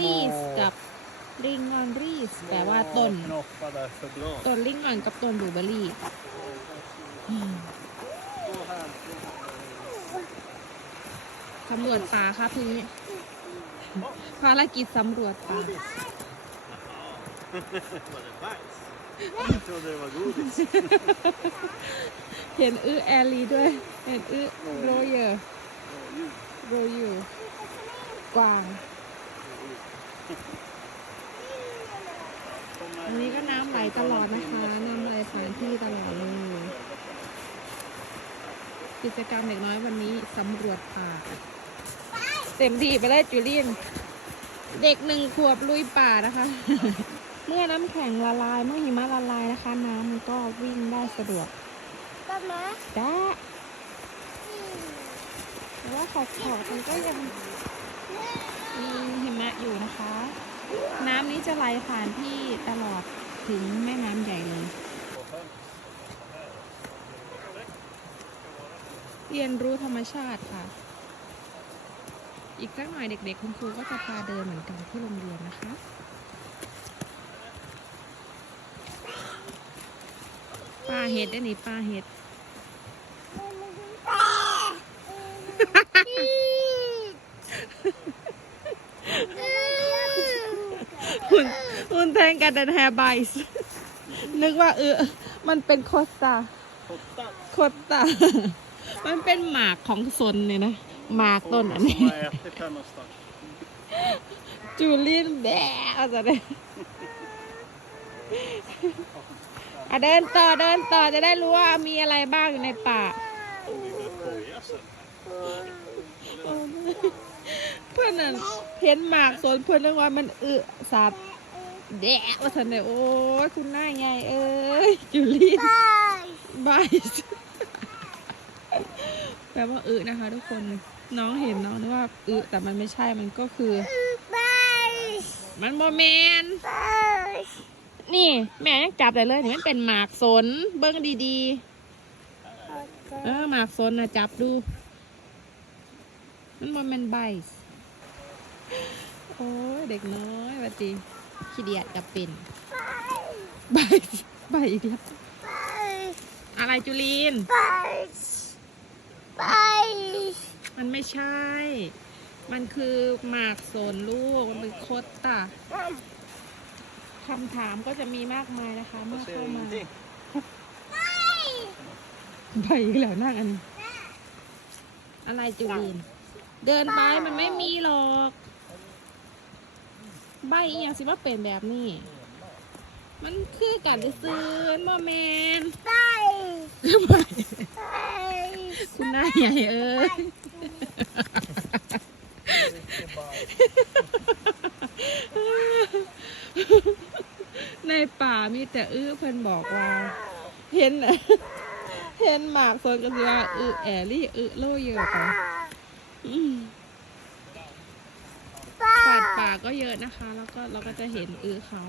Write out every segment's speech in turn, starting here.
ลีสกับลิงออนรีสแปลว่าต้น knoppar där för blad. ต้นลิงออนกับต้นบลูเบอร์รี่อืม Så här. สำรวจป่าครับทีนี้ภารกิจสำรวจป่า Var det bajs? Jag trodde det var godis. เห็นอื้อแอลลีด้วย เห็นอื้อโรเยอร์โรยูกวาง อันนี้ก็น้ำไหลตลอดนะคะ น้ำไหลผ่านที่ตลอดเลย กิจกรรมเด็กน้อยวันนี้สำรวจป่า เต็มที่ไปเลยจูเลียน เด็กหนึ่งขวบลุยป่านะคะ เมื่อน้ำแข็งละลาย เมื่อหิมะละลายนะคะ น้ำมันก็วิ่งได้สะดวกก็มาจ้าแต่ว่าขอบขอบมันก็ยัง มีหิมะอยู่นะคะ น้ำนี้จะไหลผ่านที่ตลอดถึงแม่น้ำใหญ่เลย เรียนรู้ธรรมชาติค่ะ อีกสักหน่อยเด็กๆ คุณครูก็จะพาเดินเหมือนกันที่โรงเรียนนะคะปลาเห็ดได้นี่ปลาเห็ด หุ่นหุ่นแทงกันแต่แฮร์ไบส์นึกว่าเออ มันเป็นโคตาโคตามันเป็นหมากของสนเนี่ยนะ หมากต้นอันนี้ จูลินแบะจะได้อะเดินต่อเดินต่อจะได้รู้ว่ามีอะไรบ้างอยู่ในป่า เพื่อนน่ะเห็นหมากสนเพื่อนเรื่องว่ามันอึสับแดะว่าสันเนี่ยโอ้ยคุณหน้าไงเอ้ยจูลินไปบายแปลว่าอึนะคะทุกคนน้องเห็นน้องนึกว่าอึแต่มันไม่ใช่มันก็คือไปมันโมเมนไปนี่ แม่ยังจับได้เลยนี่มันเป็นหมากสนเบิ้งดีๆ เออหมากสนนะจับดู มันโมเมนใบส์โอ้ยเด็กน้อยวัติขี้เดียดกับเป็นใบส์ใบอีกแล้วไปอะไรจุลีนไปไปมันไม่ใช่ มันคือหมากสนลูก มันเป็นโคตตะคำถามก็จะมีมากมายนะคะ เมื่อ Jag ser เข้ามา ingenting. ใบอีกแล้วนั่งอันนี้อะไรจุลีนเดินไปมันไม่มีหรอก ใบอหย่างสิว่าเป็นแบบนี้ มันคือกันซื้อๆมาแมนไปคือใบไปคุณหน้าใหญ่เอ้ยในป่ามีแต่อื้อเพิ่นบอกว่า เห็นเห็นหมากโซนก็คือว่าอื้อแอรี่อื้อโลเยอะไป สัตว์ป่าก็เยอะนะคะ แล้วก็เราก็จะเห็นอือเขา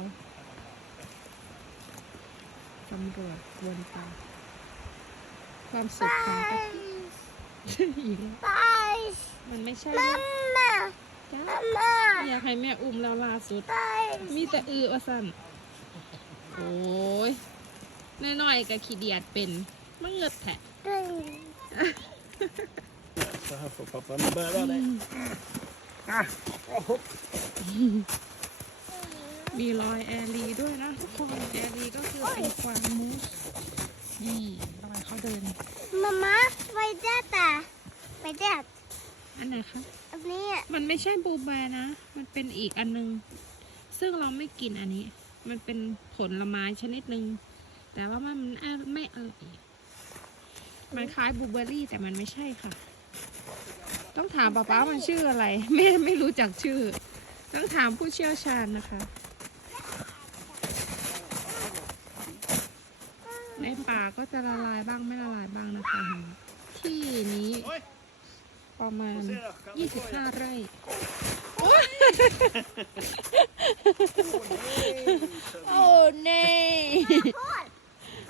ตำรวจวนไปความสุขของกะทิอีกแล้วมันไม่ใช่มานะมาจ้าอยากให้แม่อุ้มแล้วล่าสุด มีแต่อือว่าสั่นโอ้ยน้อยๆกับขี้เดียดเป็นมันเงือดแทะไป Så här får pappa bära dig. Ah, oh, hopp. มีรอยแอรีด้วยนะทุกคนแอรีก็คือเป็นกวางมูสนี่รอยเขาเดินมามาไปเด็ดอะไปเด็ดอันไหนคะ อันนี้อะมันไม่ใช่บลูแบร์นะ มันเป็นอีกอันนึง ซึ่งเราไม่กินอันนี้ มันเป็นผลไม้ชนิดหนึ่ง แต่ว่ามันไม่อร่อยมันคล้ายบลูเบอร์รี่แต่มันไม่ใช่ค่ะ ต้องถามป๊าป๊ามันชื่ออะไร ไม่ไม่รู้จักชื่อ ต้องถามผู้เชี่ยวชาญนะคะในป่าก็จะละลายบ้างไม่ละลายบ้างนะคะ ที่นี้ Oj, ประมาณ se då. Kan du skoja? 25 ไร่โอ้เน่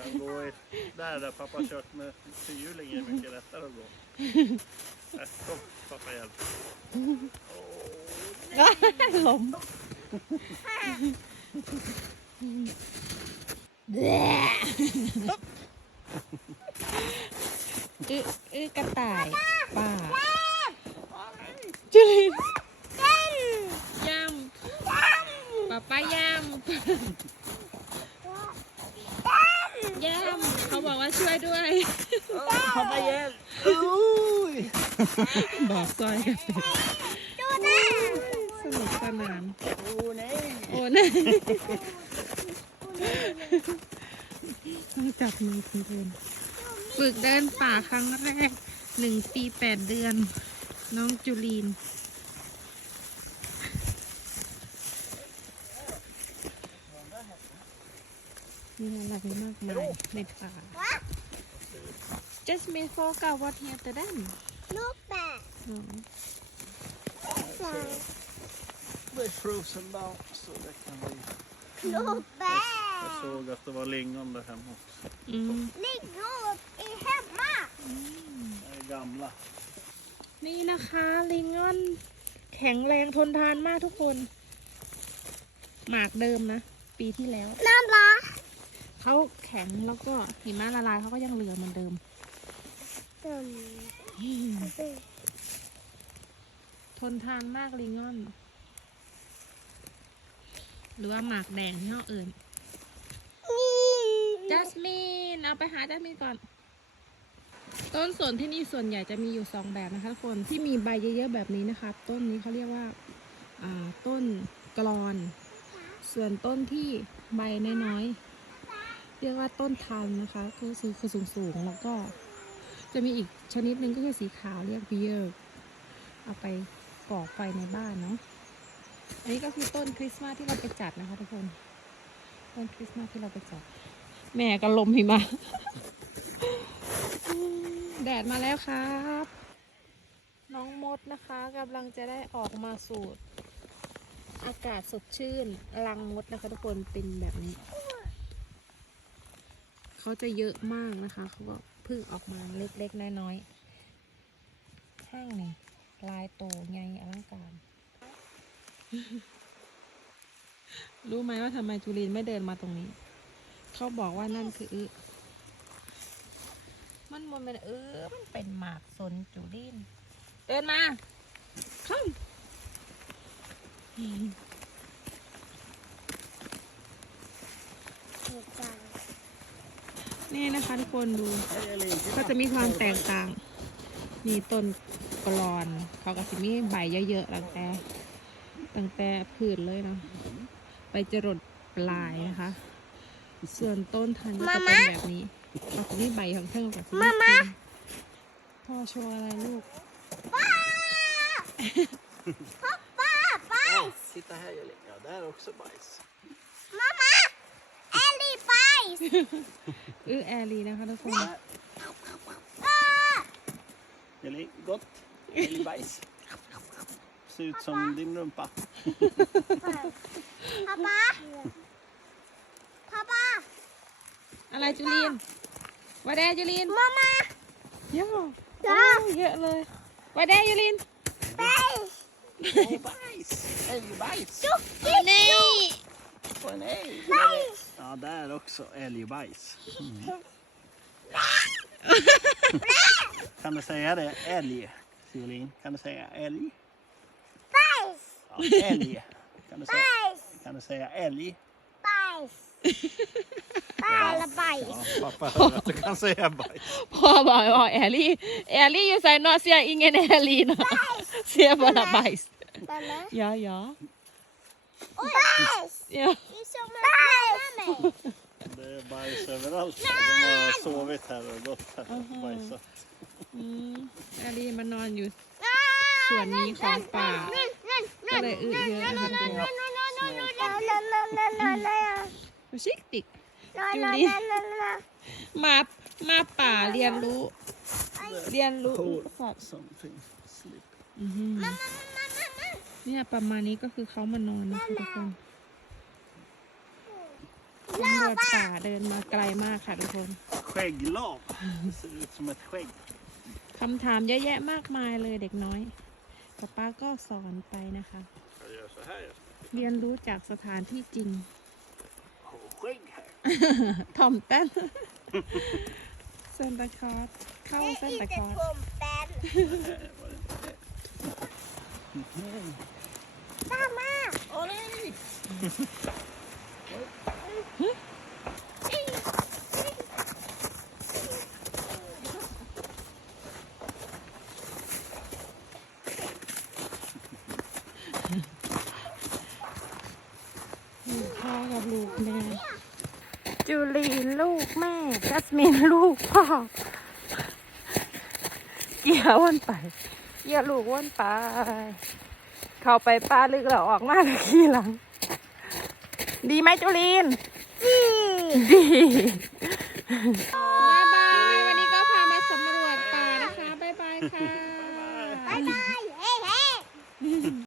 Kan gå i, där, där pappa kört med fyrhjuling är mycket lättare att gå. Äh, kom, pappa hjälper. Åh, ลมอึอึกระต่ายป่าจุลินยำป้าป้ายำ ยำเขาบอกว่าช่วยด้วย Pappa hjälp! Oj! บอกซอยกันเป็นดูนะสนุกสนาน Åh nej! โอ้นะต้องจับมือคุณเดินฝึกเดินป่าครั้งแรกหนึ่งปีแปดเดือน น้องจุลีน มีอะไรมากมายในป่า just me for กับ what here to them ลูกแปะ Det är frozen down så det kan bli... ลูกแปะ Jag såg att det var lingon där hemma också. อืมลิงลูกอีแฮมมาก De är gamla. นี่นะคะลิงงอน แข็งแรงทนทานมากทุกคน หมากเดิมนะ ปีที่แล้ว น้ำร้อน เขาแข็งแล้วก็หิมะละลายเขาก็ยังเหลือเหมือนเดิม ทนทานมากลิงงอน หรือว่าหมากแดงที่เขาเอื่นจัสมินเอาไปหาจัสมินก่อน ต้นสนที่นี่ส่วนใหญ่จะมีอยู่สองแบบนะคะทุกคนที่มีใบเยอะๆแบบนี้นะคะ ต้นนี้เขาเรียกว่าอ่าต้นกรอน ส่วนต้นที่ใบน้อยๆ เรียกว่าต้นทันนะคะก็คือคือสูงๆแล้วก็ จะมีอีกชนิดหนึ่งก็คือสีขาวเรียกเบียร์เอาไปก่อไฟในบ้านเนาะอันนี้ก็คือต้นคริสต์มาสที่เราไปจัดนะคะทุกคนต้นคริสต์มาสที่เราไปจัด แม่ก็ลมหิมะแดดมาแล้วครับ น้องมดนะคะกำลังจะได้ออกมาสูดอากาศสดชื่นรังมดนะคะทุกคนเป็นแบบนี้ เขาจะเยอะมากนะคะ เขาก็เพิ่งออกมาเล็กๆน้อยๆห้างนี่ลายโตไงอลังการ รู้ไหมว่าทำไมจุลินไม่เดินมาตรงนี้ เขาบอกว่านั่นคืออึมันมันเป็นเออมันเป็นหมากสนจุลิน เดินมาเข้า นี่นะคะทุกคนดู ก็จะมีความแตกต่าง มีต้นกรอน เขาก็จะมีใบเยอะๆตั้งแต่ตั้งแต่พืชเลยเนาะไปจรดปลายนะคะ ส่วนต้นทันก็จะเป็นแบบนี้เขาจะมีใบข้างเทิงกับมามาพ่อโชว์อะไรลูกป้าป้าไป Titta här Elin. Ja, där är också bajs. มามาเอลลี่ไปอื้อแอรีนะคะทุกคนป้า Elin, gott. Älgbajs. Ser ut som din rumpa. ป้าป้าป้าป้าอะไรจุลินวาแดจุลินมามาเยอะจ้าเยอะเลยวาแดจุลินไป Åh, bajs! Älgbajs! จุกจิ๊กนี่ På en älg. Ja, där också älgbajs. Mm. kan du säga det? Älg, Ciolin. Kan du säga älg? ไป Ja, älg. Kan du ไป säga, kan du säga älg? ไปไปละไป Ja, pappa hör att du kan säga bajs. พ่อบอกว่าแอรี่แอรี่อยู่ใส่ นอเสียอิงเงนแอรี่เนาะเสียบลาไบส์ไปไหมยายาไปยาอีสมาไป Det är bajs överallt. De har sovit här och gått här och bajsat. อืมแอรี่มานอนอยู่ ส่วนนี้ของป่า ก็เลยอึเยอะนะคะทุกคนดูชิกติกมามาป่าเรียนรู้ เรียนรู้สัตว์ Something. Sleep. อื้อหือเนี่ยประมาณนี้ก็คือเขามานอนนะคะทุกคน สำรวจป่าเดินมาไกลมากค่ะทุกคน Skägglav. Det ser ut som ett skägg. คำถามเยอะแยะมากมายเลยเด็กน้อยป๊าป้าก็สอนไปนะคะ Det så här. เรียนรู้จากสถานที่จริง Och skägg här. ถ่อมเต้นเซนตาคลอสเข้า Det เซน är ตา inte คลอส tomten. Nej, var det inte det? Mamma! Åh nej! ลูกพ่อกับลูกแม่ จู ลีนลูกแม่จัสมินลูกพ่อเกี่ยววนไปเกี่ยวลูกวนไป เข้าไปป้าลึกแล้วออกมาเลยขี้หลัง ดีไหมจูลีนดีบายบาย วันนี้ก็พามาสำรวจป่านะคะบายบายค่ะ